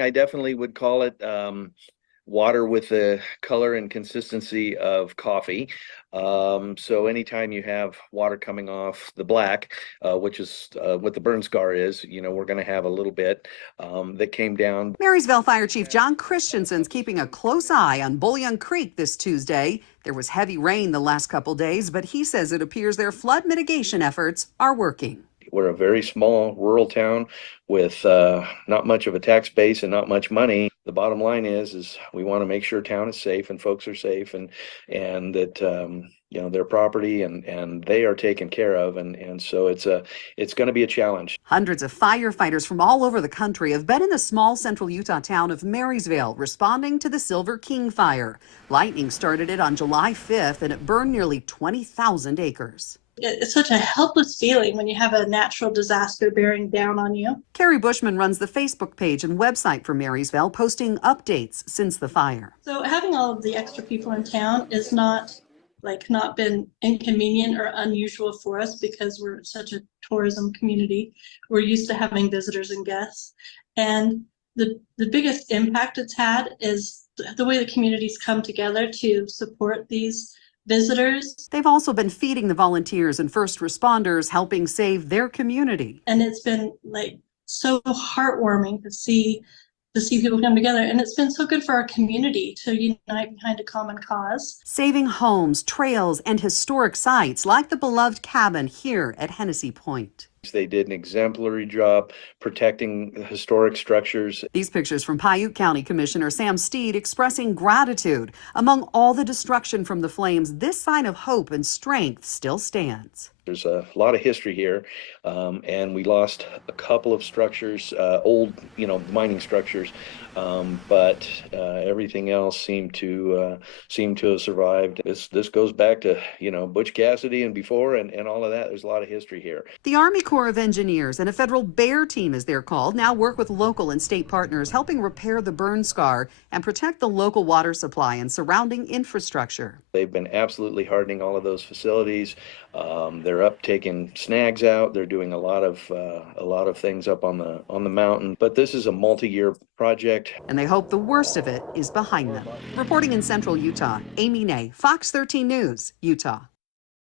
I definitely would call it water with the color and consistency of coffee. So anytime you have water coming off the black, which is what the burn scar is, we're going to have a little bit that came down. Marysville Fire Chief John Christensen's keeping a close eye on Bullion Creek this Tuesday. There was heavy rain the last couple days, but he says it appears their flood mitigation efforts are working. We're a very small rural town with not much of a tax base and not much money. The bottom line is we want to make sure town is safe and folks are safe and that their property and they are taken care of, and so it's going to be a challenge. Hundreds of firefighters from all over the country have been in the small central Utah town of Marysville responding to the Silver King fire. Lightning started it on July 5th and it burned nearly 20,000 acres. It's such a helpless feeling when you have a natural disaster bearing down on you. Carrie Bushman runs the Facebook page and website for Marysville, posting updates since the fire. So having all of the extra people in town is not been inconvenient or unusual for us because we're such a tourism community. We're used to having visitors and guests. And the biggest impact it's had is the way the communities come together to support these visitors. They've also been feeding the volunteers and first responders, helping save their community. And it's been so heartwarming to see people come together, and it's been so good for our community to unite behind a common cause. Saving homes, trails, and historic sites like the beloved cabin here at Hennessy Point. They did an exemplary job protecting the historic structures. These pictures from Piute County Commissioner Sam Steed expressing gratitude. Among all the destruction from the flames, this sign of hope and strength still stands. There's a lot of history here, and we lost a couple of structures, old, mining structures, but everything else seemed to have survived. This goes back to Butch Cassidy and before, and all of that. There's a lot of history here. The Army Corps of Engineers and a federal BEAR team, as they're called, now work with local and state partners, helping repair the burn scar and protect the local water supply and surrounding infrastructure. They've been absolutely hardening all of those facilities. They're up taking snags out. They're doing a lot of things up on the mountain. But this is a multi-year project. And they hope the worst of it is behind them. Reporting in central Utah, Amy Nay, Fox 13 News, Utah.